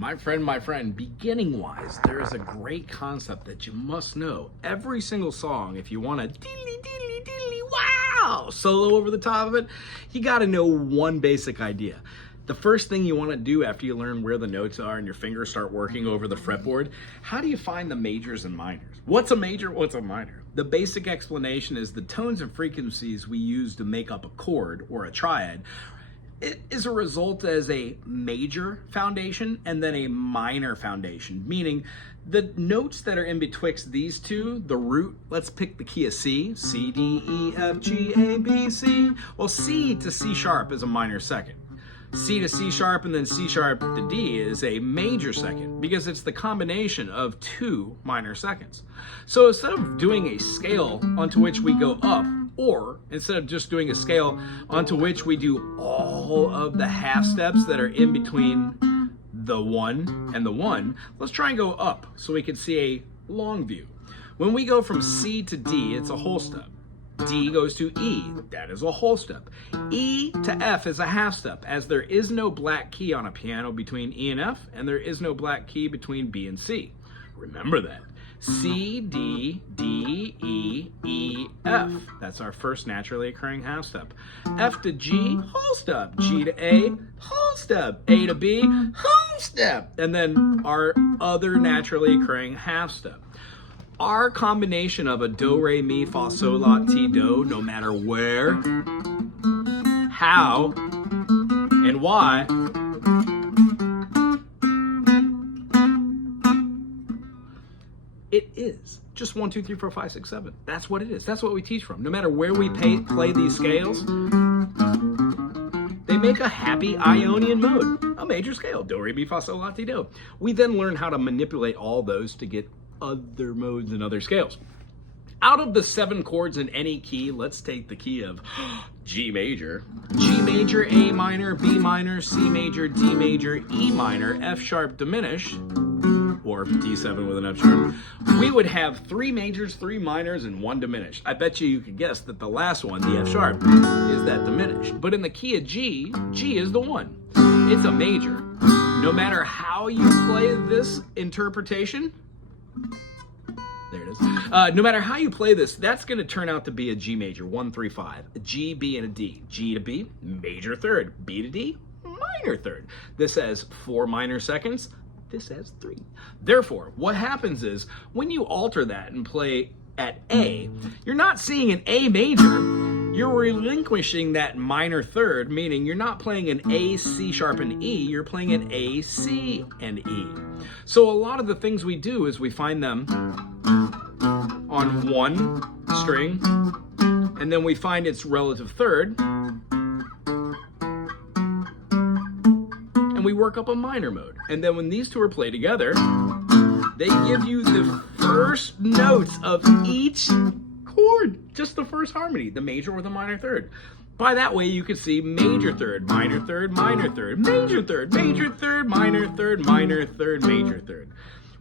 My friend, beginning-wise, there is a great concept that you must know. Every single song, if you want to diddly wow solo over the top of it, you got to know one basic idea. The first thing you want to do after you learn where the notes are and your fingers start working over the fretboard, how do you find the majors and minors? What's a major? What's a minor? The basic explanation is the tones and frequencies we use to make up a chord or a triad. It is a result as a major foundation and then a minor foundation, meaning the notes that are in betwixt these two, the root, let's pick the key of C, C, D, E, F, G, A, B, C. Well, C to C sharp is a minor second. C to C sharp and then C sharp to D is a major second because it's the combination of two minor seconds. So instead of doing a scale onto which we go up, or instead of just doing a scale onto which we do all of the half steps that are in between the one and the one, let's try and go up so we can see a long view. When we go from C to D, it's a whole step. D goes to E, that is a whole step. E to F is a half step, as there is no black key on a piano between E and F, and there is no black key between B and C. Remember that. C, D, D, E, E, F. That's our first naturally occurring half step. F to G, whole step. G to A, whole step. A to B, whole step. And then our other naturally occurring half step. Our combination of a do, re, mi, fa, sol, la, ti, do, no matter where, how, and why, it is just 1, 2, 3, 4, 5, 6, 7. That's what it is. That's what we teach from. No matter where we play these scales, they make a happy Ionian mode, a major scale, do, re, mi, fa, sol, la, ti, do. We then learn how to manipulate all those to get other modes and other scales. Out of the 7 chords in any key, let's take the key of G major. G major, A minor, B minor, C major, D major, E minor, F sharp diminished, or D7 with an F sharp. We would have 3 majors, 3 minors, and 1 diminished. I bet you could guess that the last one, the F sharp, is that diminished. But in the key of G, G is the 1. It's a major. No matter how you play this interpretation, there it is. No matter how you play this, that's going to turn out to be a G major, 1, 3, 5. A G, B, and a D. G to B, major third. B to D, minor third. This has 4 minor seconds. This has 3. Therefore, what happens is when you alter that and play at A, you're not seeing an A major. You're relinquishing that minor third, meaning you're not playing an A, C sharp, and E, you're playing an A, C, and E. So a lot of the things we do is we find them on 1 string, and then we find its relative third, and we work up a minor mode. And then when these two are played together, they give you the first notes of each chord, just the first harmony, the major or the minor third. By that way, you can see major third, minor third, minor third, major third, major third, minor third, minor third, major third.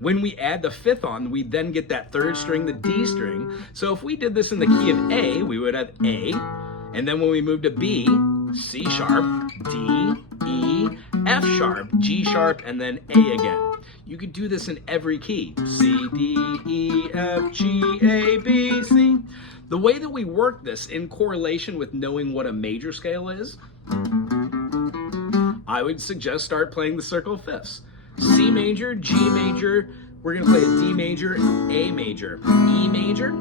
When we add the 5th on, we then get that 3rd string, the D string. So if we did this in the key of A, we would have A, and then when we move to B, C sharp, D, E, F sharp, G sharp, and then A again. You could do this in every key. C, D, E, F, G, A, B, C. The way that we work this in correlation with knowing what a major scale is, I would suggest start playing the circle of fifths. C major, G major, we're gonna play a D major, A major, E major.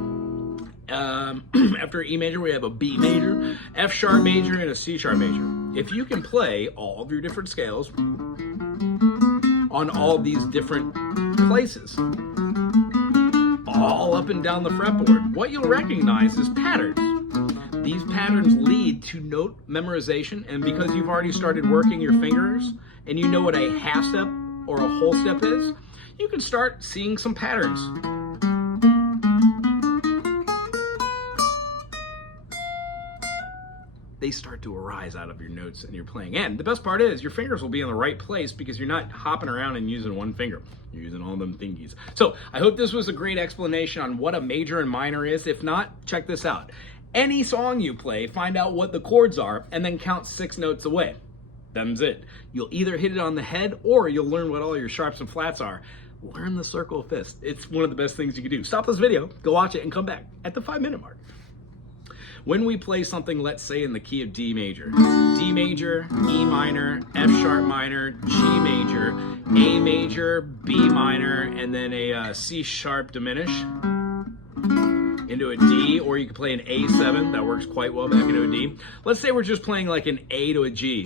After E major, we have a B major, F sharp major, and a C sharp major. If you can play all of your different scales on all these different places, all up and down the fretboard, what you'll recognize is patterns. These patterns lead to note memorization, and because you've already started working your fingers and you know what a half step or a whole step is, you can start seeing some patterns. They start to arise out of your notes and you're playing. And the best part is your fingers will be in the right place because you're not hopping around and using one finger. You're using all them thingies. So I hope this was a great explanation on what a major and minor is. If not, check this out. Any song you play, find out what the chords are and then count 6 notes away. Them's it. You'll either hit it on the head or you'll learn what all your sharps and flats are. Learn the circle of fifths. It's one of the best things you can do. Stop this video, go watch it, and come back at the 5-minute mark. When we play something, let's say in the key of D major, E minor, F sharp minor, G major, A major, B minor, and then a C sharp diminish into a D, or you can play an A7, that works quite well back into a D. Let's say we're just playing like an A to a G.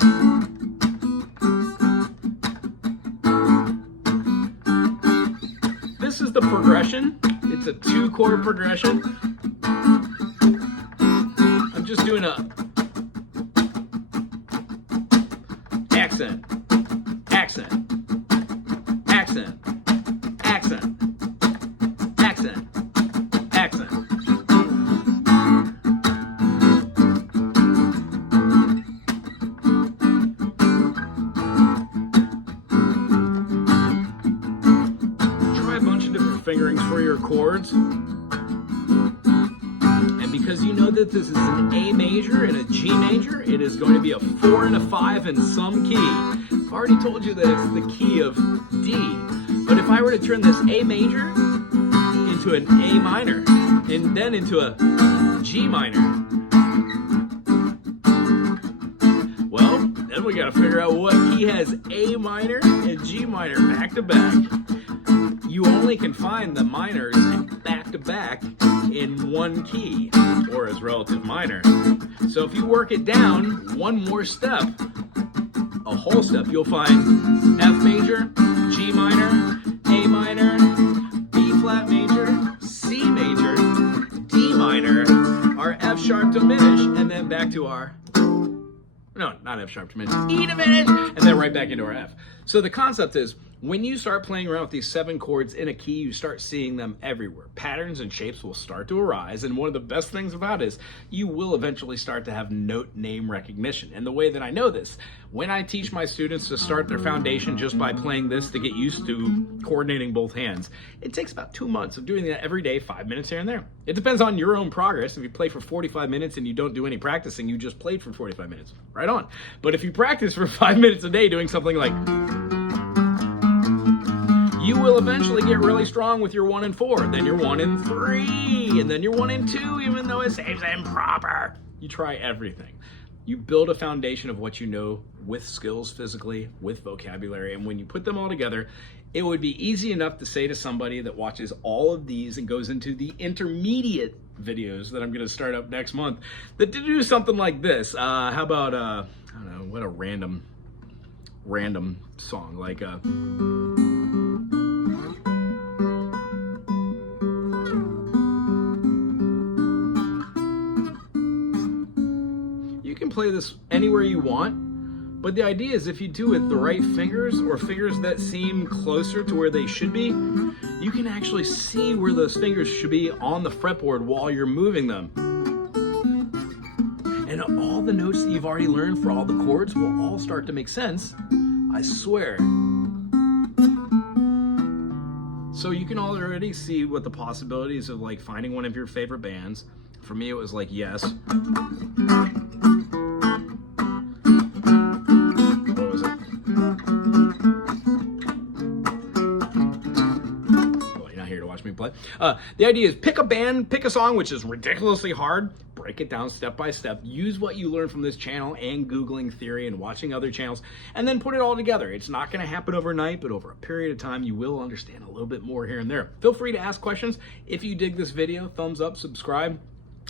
This is the progression. It's a 2-chord progression. I'm just doing a accent, accent, accent, accent, accent, accent. Try a bunch of different fingerings for your chords. And because you know that this is an A major and a G major, it is going to be a 4 and a 5 in some key. I've already told you that it's the key of D. But if I were to turn this A major into an A minor and then into a G minor, well, then we gotta figure out what key has A minor and G minor back to back. You only can find the minors back to back in one key, or as relative minor. So if you work it down one more step, a whole step, you'll find F major, G minor, A minor, B flat major, C major, D minor, our F sharp diminished, and then back to our, no, not F sharp diminished, E diminished, and then right back into our F. So the concept is, when you start playing around with these 7 chords in a key, you start seeing them everywhere. Patterns and shapes will start to arise, and one of the best things about it is you will eventually start to have note name recognition. And the way that I know this, when I teach my students to start their foundation just by playing this to get used to coordinating both hands, it takes about 2 months of doing that every day, 5 minutes here and there. It depends on your own progress. If you play for 45 minutes and you don't do any practicing, you just played for 45 minutes, right on. But if you practice for 5 minutes a day doing something like, you will eventually get really strong with your 1 and 4, then your 1 and 3, and then your 1 and 2, even though it seems improper. You try everything. You build a foundation of what you know with skills physically, with vocabulary, and when you put them all together, it would be easy enough to say to somebody that watches all of these and goes into the intermediate videos that I'm going to start up next month, that to do something like this. How about, I don't know, what a random song, like you can play this anywhere you want, but the idea is if you do it the right fingers, or fingers that seem closer to where they should be, you can actually see where those fingers should be on the fretboard while you're moving them. And all the notes that you've already learned for all the chords will all start to make sense, I swear. So you can already see what the possibilities of like finding one of your favorite bands. For me, it was like Yes. Play. The idea is pick a band, pick a song, which is ridiculously hard, break it down step by step, use what you learn from this channel and Googling theory and watching other channels, and then put it all together. It's not going to happen overnight, but over a period of time, you will understand a little bit more here and there. Feel free to ask questions. If you dig this video, thumbs up, subscribe.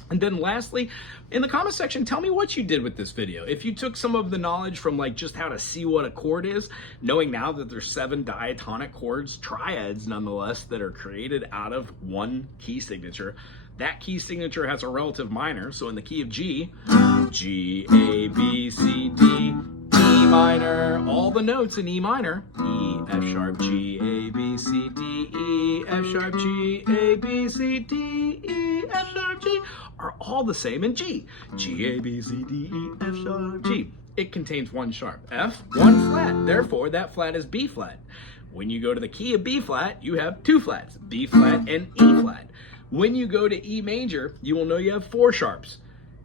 And then lastly, in the comment section, tell me what you did with this video. If you took some of the knowledge from like just how to see what a chord is, knowing now that there's 7 diatonic chords, triads nonetheless, that are created out of one key signature. That key signature has a relative minor, so in the key of G, G, A, B, C, D, E minor, all the notes in E minor, E, F sharp, G, A, B, C, D, E, F sharp, G, A, B, C, D, E, F sharp, G, are all the same in G. G, A, B, C, D, E, F sharp, G. It contains 1 sharp. F, 1 flat. Therefore, that flat is B flat. When you go to the key of B flat, you have 2 flats, B flat and E flat. When you go to E major, you will know you have 4 sharps.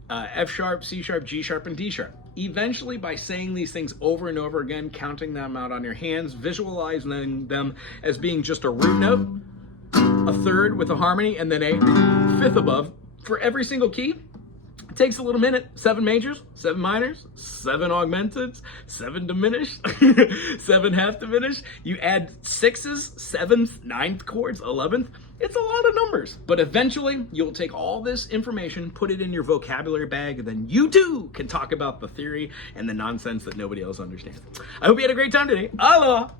F sharp, C sharp, G sharp, and D sharp. Eventually, by saying these things over and over again, counting them out on your hands, visualizing them as being just a root note, a third with a harmony, and then a fifth above for every single key. It takes a little minute. 7 majors, 7 minors, 7 augmenteds, 7 diminished, 7 half diminished. You add 6s, 7th, 9th chords, 11th. It's a lot of numbers. But eventually, you'll take all this information, put it in your vocabulary bag, and then you too can talk about the theory and the nonsense that nobody else understands. I hope you had a great time today. Aloha!